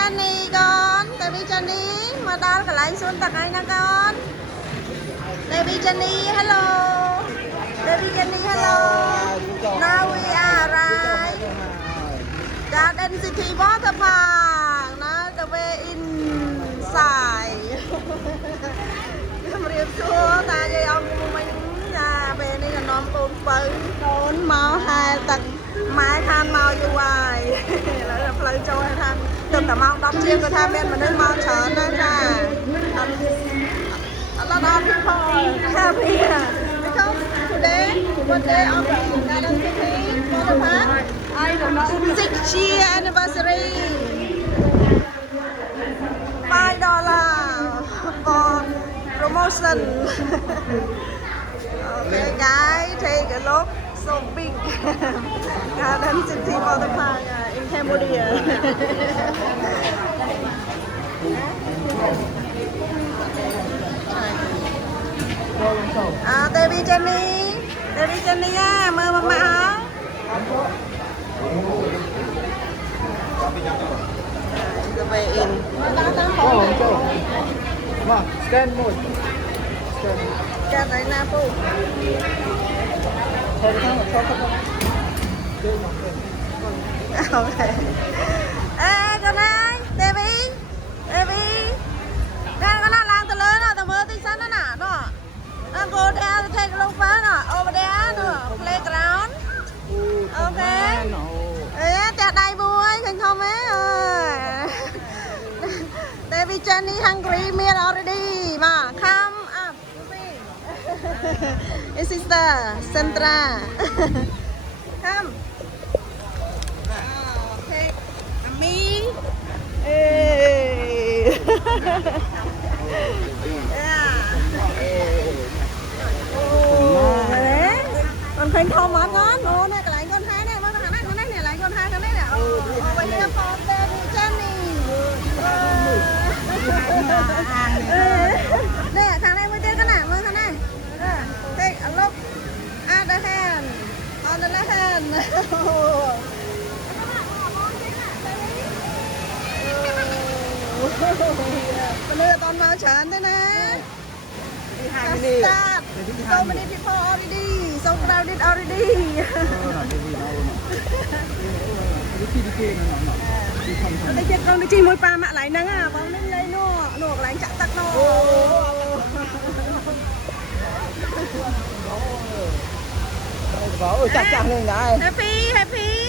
Jenny con Baby Jenny mà đó cả lại xuống tặng anh nè con Baby Jenny hello Baby Jenny hello now we are right Garden City Water Park nó the way inside riêng xưa ta với ông mình nhà về đây là nón cồn phơi nón màu hai tầng mái than màu như hoài là phơi cho hai than từng cả màu đắp chiên cái than bên mà nước màu trơn đó nha a lot of people have here because today one day of Garden City Water Park I don't know 6-year anniversary $5 for promotion. Okay, guys, take a look. So big. Garden City Water Park in Cambodia. Baby Jenny nha, mời mama hả? The way in. Mà, scan một. Scan này nè phụ. Okay. Ê, con ơi, Debbie. Con nào lang từ lớn nào, từ mơ tới sân đó nè, đó. Go there to take a look first, no. Over there, no. Playground. Okay. Ê, tẹt đây vui, khinh không ấy. Baby Jenny hungry meal already. Ma, come up. Hey sister, Sandra. Come. Okay. Me. Hey. Yeah. Oh, đấy. Con khinh không món ngon. Ô, này cái con hai này, con này lại con hai này. Over here for Baby Jenny. Nè, thằng này mới chơi cái nào, mới thằng này. Take a look at the hand, on the left hand. Bây giờ toàn vào chán thế nè. Start. So many people already, so crowded already. Đây chết con đi chi môi pa mạ lại nắng à, bóng lên lấy nô lại chặt tắc nô. Chặt lên đấy. Happy.